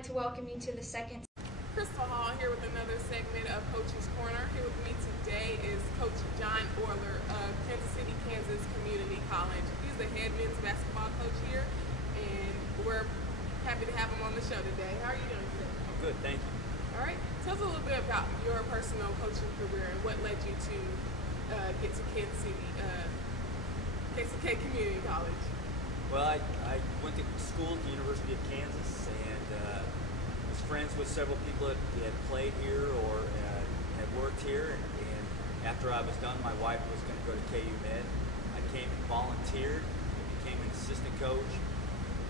like to welcome you to the second. Crystal Hall here with another segment of Coach's Corner. Here with me today is Coach Jon Oler of Kansas City, Kansas Community College. He's the head men's basketball coach here, and we're happy to have him on the show today. How are you doing today? I'm good, thank you. All right. Tell us a little bit about your personal coaching career and what led you to get to Kansas City, KCKCC Community College. Well, I went to school at the University of Kansas and was friends with several people that had played here or had worked here. And after I was done, my wife was going to go to KU Med. I came and volunteered and became an assistant coach.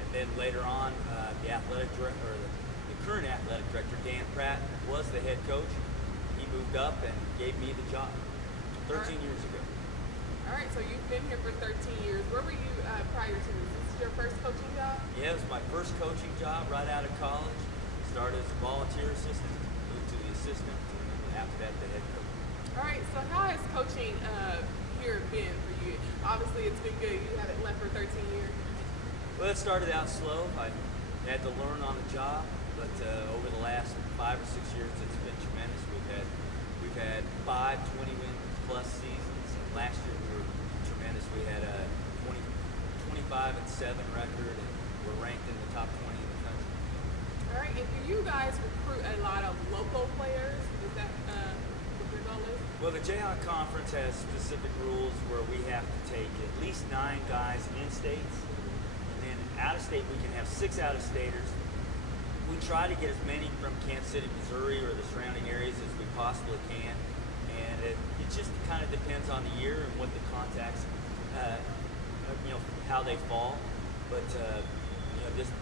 And then later on, the athletic director, or the current athletic director, Dan Pratt, was the head coach. He moved up and gave me the job 13 years ago. All right, so you've been here for 13 years. Where were you prior to this? Is this your first coaching job? Yeah, it was my first coaching job right out of college. Started as a volunteer assistant, moved to the assistant, and after that, the head coach. All right, so how has coaching here been for you? Obviously, it's been good. You haven't left for 13 years. Well, it started out slow. I had to learn on the job, but over the last 5 or 6 years, it's been tremendous. We've had 5 20-win plus seasons, and last year we were tremendous. We had a 25-7 record, and we're ranked in the top 20 in the country. All right, and do you guys recruit a lot of local players? Is that what your goal is? Well, the Jayhawk Conference has specific rules where we have to take at least 9 guys in-states, and then out-of-state we can have 6 out-of-staters. We try to get as many from Kansas City, Missouri, or the surrounding areas as we possibly can, and it just kind of depends on the year and what the contacts, how they fall. But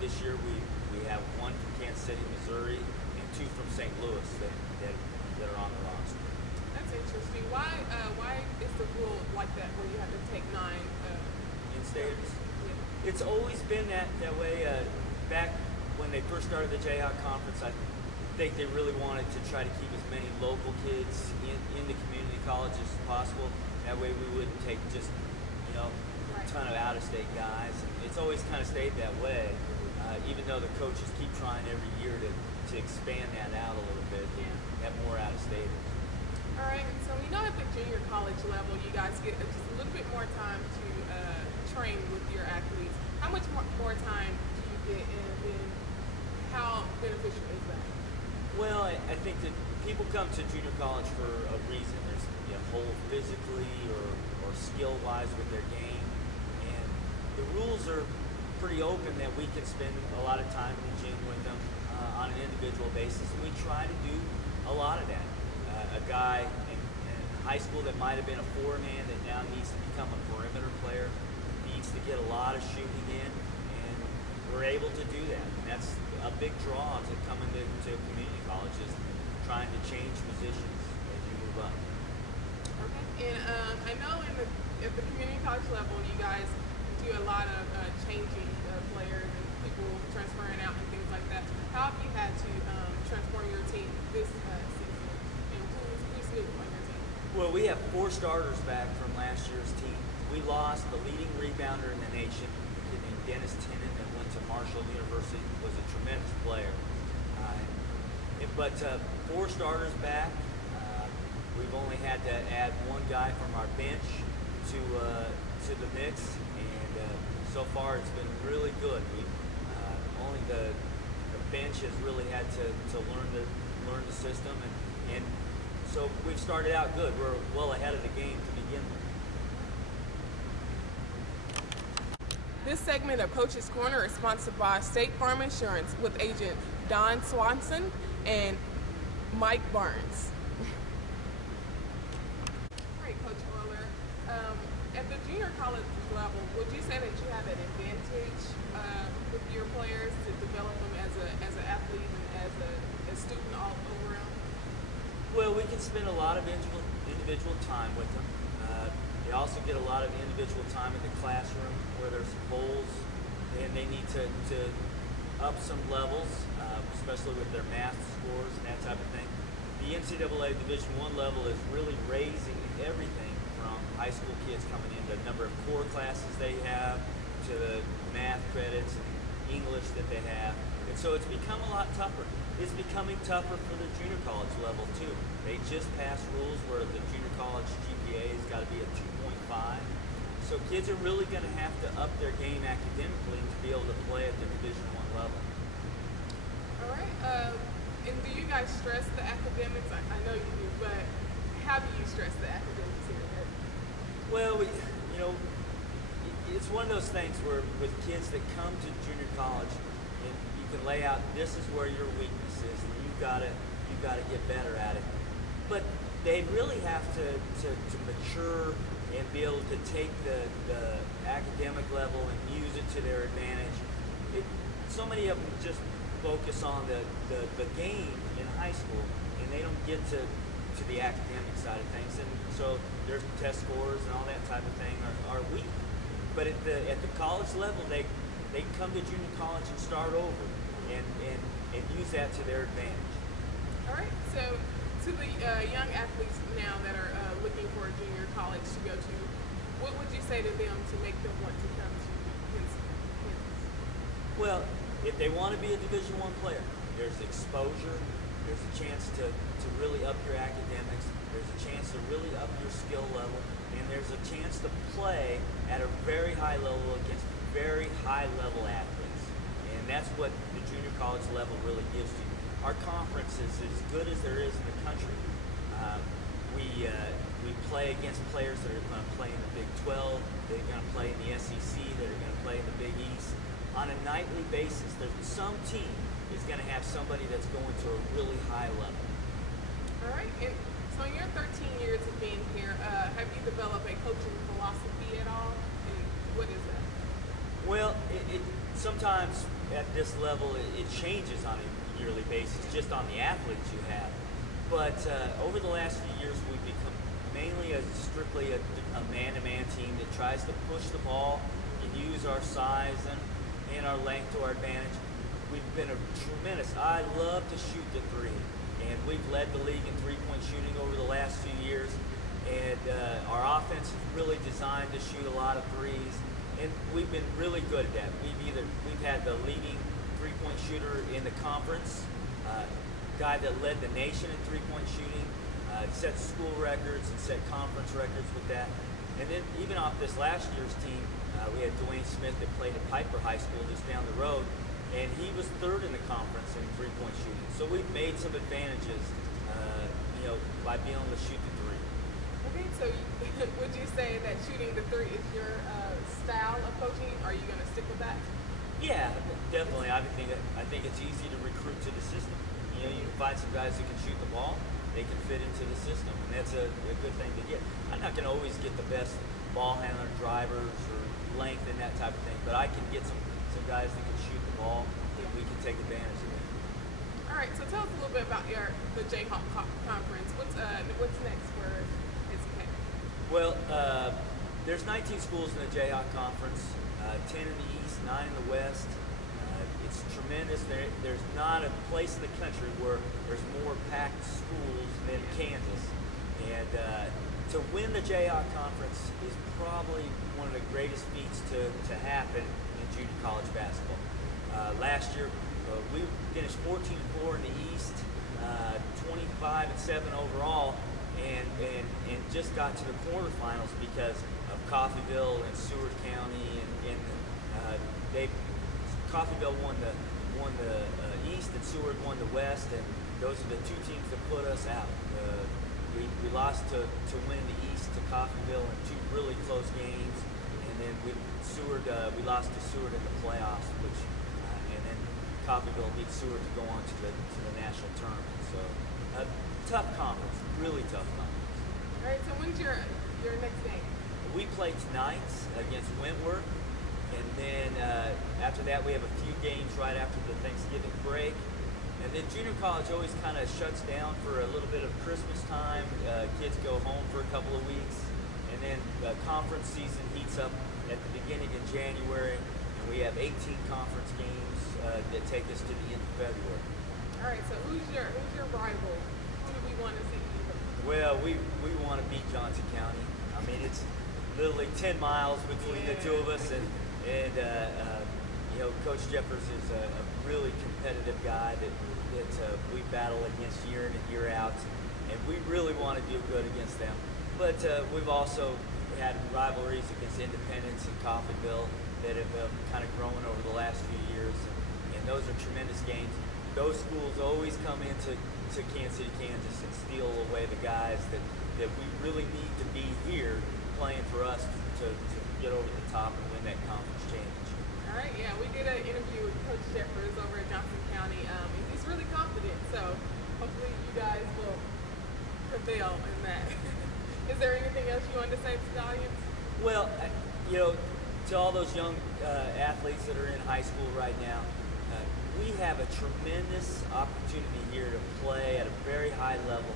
this year we have 1 from Kansas City, Missouri, and 2 from St. Louis that are on the roster. That's interesting. Why is the rule like that where you have to take 9 in-staters? Yeah. It's always been that way. Back when they first started the Jayhawk Conference, I think they really wanted to try to keep as many local kids in the community colleges as possible. That way we wouldn't take just a ton of out-of-state guys. And it's always kind of stayed that way, even though the coaches keep trying every year to expand that out a little bit and have more out-of-staters. All right, so we know at the junior college level, you guys get just a little bit more time to train with your athletes. How much more time do you get, and then how beneficial is that? Well, I think that people come to junior college for a reason. There's a whole physically or skill-wise with their game, and the rules are pretty open that we can spend a lot of time in the gym with them on an individual basis, and we try to do a lot of that. A guy in high school that might have been a 4-man that now needs to become a perimeter player needs to get a lot of shooting in, and we're able to do that. And that's a big draw to coming to community colleges, trying to change positions as you move up. Okay, and I know at the community college level, you guys do a lot of changing players and people transferring out and things like that. How have you had to transform your team this season, and who's new on your team? Well, we have 4 starters back from last year's team. We lost the leading rebounder in the nation, a kid named Dennis Tennant, that went to Marshall University, was a tremendous player. But 4 starters back. We've only had to add 1 guy from our bench to the mix, and so far it's been really good. Only the bench has really had to learn the system, and so we've started out good. We're well ahead of the game to begin with. This segment of Coach's Corner is sponsored by State Farm Insurance with agent Don Swanson and Mike Barnes. All right, Coach Oler. At the junior college level, would you say that you have an advantage with your players to develop them as an athlete and as a student all around? Well, we can spend a lot of individual time with them. They also get a lot of individual time in the classroom where there's holes and they need to up some levels, especially with their math scores and that type of thing. The NCAA Division I level is really raising everything from high school kids coming in, the number of core classes they have, to the math credits and English that they have. so it's become a lot tougher. It's becoming tougher for the junior college level too. They just passed rules where the junior college GPA has got to be a 2.5. So kids are really going to have to up their game academically to be able to play at the Division I level. All right. And do you guys stress the academics? I know you do, but how do you stress the academics here? Well, it's one of those things where with kids that come to junior college, and you can lay out this is where your weakness is, and you've got to get better at it. But they really have to mature and be able to take the academic level and use it to their advantage. So many of them just focus on the game in high school, and they don't get to the academic side of things, and so their test scores and all that type of thing are weak. But at the college level, they come to junior college and start over and use that to their advantage. All right, so to the young athletes now that are looking for a junior college to go to, what would you say to them to make them want to come to campus? Well, if they want to be a Division I player, there's exposure, there's a chance to really up your academics, there's a chance to really up your skill level, and there's a chance to play at a very high level against very high level athletes. And that's what the junior college level really gives you. Our conference is as good as there is in the country. We play against players that are going to play in the Big 12, they're going to play in the SEC, that are going to play in the Big East. On a nightly basis, there's some team is going to have somebody that's going to a really high level. All right, and so in your 13 years of being here, have you developed a coaching philosophy at all? And what is that? Well, it sometimes at this level it changes on a yearly basis, just on the athletes you have. But over the last few years, we've become mainly strictly a man-to-man team that tries to push the ball and use our size and our length to our advantage. We've been a tremendous, I love to shoot the three, and we've led the league in three-point shooting over the last few years, and our offense is really designed to shoot a lot of threes, and we've been really good at that. We've had the leading three-point shooter in the conference, guy that led the nation in three-point shooting, set school records and set conference records with that. And then even off this last year's team, we had Dwayne Smith that played at Piper High School just down the road, and he was third in the conference in three-point shooting. So we've made some advantages, by being able to shoot the three. Okay, so would you say that shooting the three is your style of coaching? Are you going to stick with that? Yeah, definitely. I think it's easy to recruit to the system. You can find some guys who can shoot the ball, they can fit into the system, and that's a good thing to get. I'm not going to always get the best ball handler, drivers, or length and that type of thing, but I can get some guys that can shoot the ball, and we can take advantage of it. All right, so tell us a little bit about the Jayhawk Conference. What's next for KCK? Well, there's 19 schools in the Jayhawk Conference, 10 in the East, 9 in the West. It's tremendous. There's not a place in the country where there's more packed schools than Kansas. And to win the Jayhawk Conference is probably one of the greatest feats to happen in junior college basketball. Last year, we finished 14-4 in the East, 25-7 overall, and just got to the quarterfinals because of Coffeyville and Seward County, and Coffeyville won the East and Seward won the West, and those are the two teams that put us out. We lost to win the East to Coffeyville in two really close games, and then we lost to Seward in the playoffs, and then Coffeyville beat Seward to go on to the national tournament. So tough conference, really tough conference. All right, so when's your next game? We play tonight against Wentworth. And then after that, we have a few games right after the Thanksgiving break. And then junior college always kind of shuts down for a little bit of Christmas time. Kids go home for a couple of weeks. And then the conference season heats up at the beginning of January. And we have 18 conference games that take us to the end of February. All right, so who's your rival? Who do we want to see? Well, we want to beat Johnson County. I mean, it's literally 10 miles between the two of us, and Coach Jeffers is a really competitive guy that we battle against year in and year out, and we really want to do good against them. But we've also had rivalries against Independence and Coffeyville that have kind of grown over the last few years, and those are tremendous games. Those schools always come into Kansas City, Kansas, and steal away the guys that we really need to be here playing for us to get over the top and win that conference championship. All right, yeah, we did an interview with Coach Jeffers over at Johnson County, and he's really confident, so hopefully you guys will prevail in that. Is there anything else you wanted to say to the audience? Well, to all those young athletes that are in high school right now, we have a tremendous opportunity here to play at a very high level.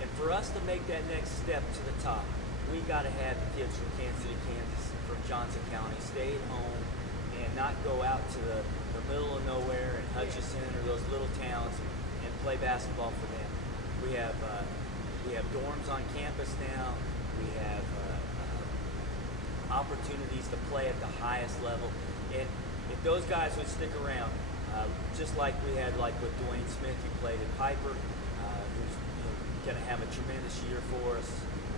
And for us to make that next step to the top, we got to have the kids from Kansas City, Kansas, from Johnson County stay at home and not go out to the middle of nowhere in Hutchinson or those little towns and play basketball for them. We have dorms on campus now. We have opportunities to play at the highest level. And if those guys would stick around, just like we had with Dwayne Smith, who played at Piper, who's going to have a tremendous year for us.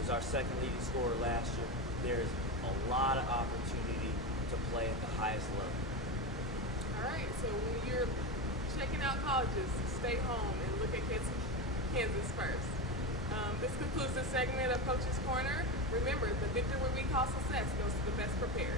Was our second leading scorer last year. There is a lot of opportunity to play at the highest level. All right, so when you're checking out colleges, stay home and look at Kansas first. This concludes this segment of Coach's Corner. Remember, the victor where we call success goes to the best prepared.